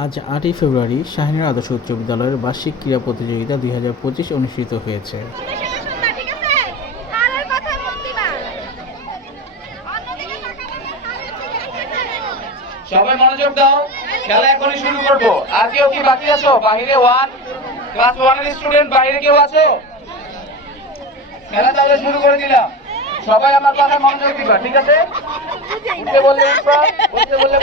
আজ আটই ফেব্রুয়ারি শাহিনার আদর্শ উচ্চ বিদ্যালয়ের বার্ষিক ক্রীড়া প্রতিযোগিতা দুই হাজার পঁচিশ অনুষ্ঠিত হয়েছে। সবাই মনোযোগ দাও, খেলা এখনই শুরু কি বাকি আছো? বাহিরে ওয়ান ক্লাস স্টুডেন্ট বাইরে কেউ আছো? খেলা তাহলে শুরু করে দিলাম। সবাই আমার কথা মনোযোগ দিবা, ঠিক আছে? উঠতে বললে বসতে বললে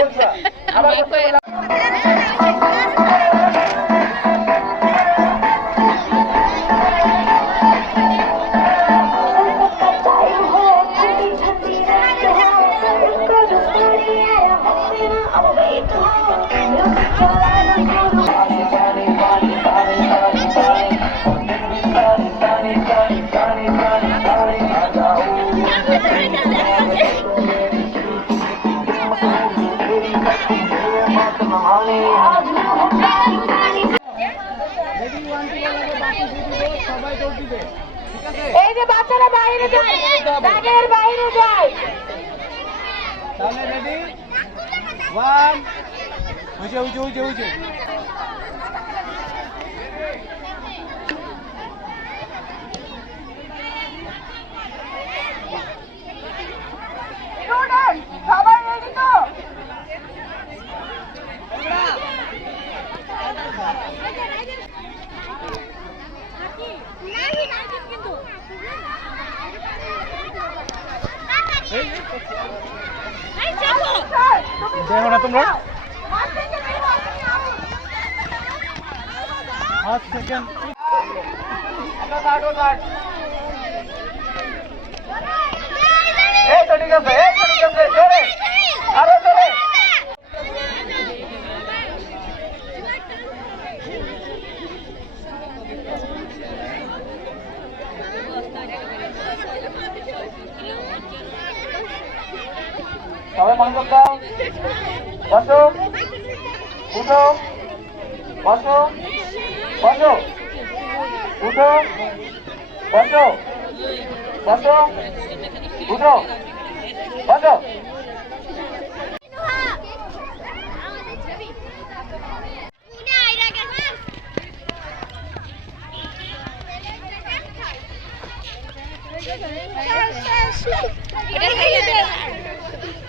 এই যে বাচ্চারা বাইরে যায় দাগের বাইরে যায় তাহলে রেডি ওয়ান উঠে উঠে উঠে স্টুডেন্ট সবাই রেডি তো? দেখো না তোমরা হাত সেকেন্ড ঠিক আরও সবাই মনোযোগ দাও। বসো। উঠো। বসো। বসো। উঠো। বসো। বসো। উঠো। বসো। Thank you.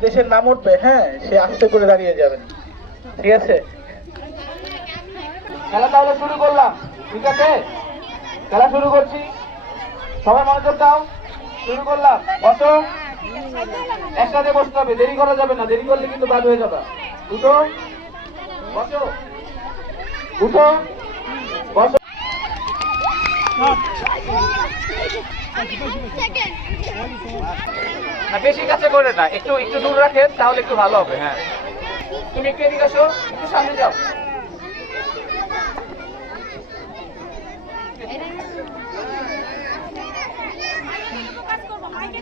দেশের নাম উঠবে হ্যাঁ সে আস্তে করে দাঁড়িয়ে যাবেন ঠিক আছে? খেলা তাহলে শুরু করলাম। ঠিক আছে? খেলা শুরু করছি। সবাই মনোযোগ দাও। শুরু করলাম। বসো। একসাথে বসতে হবে। দেরি করা যাবে না। দেরি করলে কিন্তু বাদ হয়ে যাবে। উঠো। বসো। উঠো। বসো। না, বেশি কাছে করে না। একটু একটু দূর রাখেন, তাহলে একটু ভালো হবে হ্যাঁ। তুমি একটু এদিকে আসো, একটু সামনে যাও।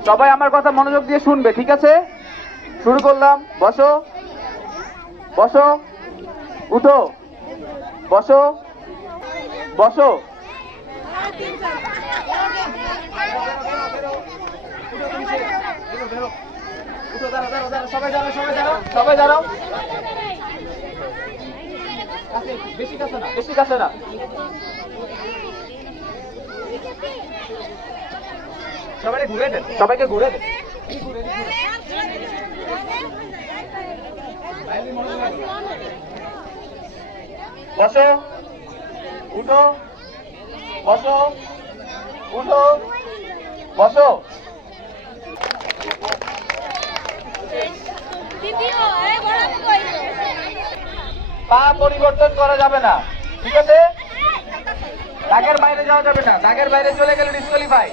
সবাই আমার কথা মনোযোগ দিয়ে শুনবে, ঠিক আছে? শুরু করলাম, বসো। বসো। উঠো। বসো। বসো। সবাই দাঁড়াও সবাই দাঁড়াও বেশি কাছে না, বেশি কাছে না। সবাই ঘুরে দেন, সবাইকে ঘুরে দেন। বসো, উঠো বসো উঠো, বসো। পা পরিবর্তন করা যাবে না। ঠিক আছে? দাগের বাইরে যাওয়া যাবে না। দাগের বাইরে চলে গেলে ডিসকোয়ালিফাই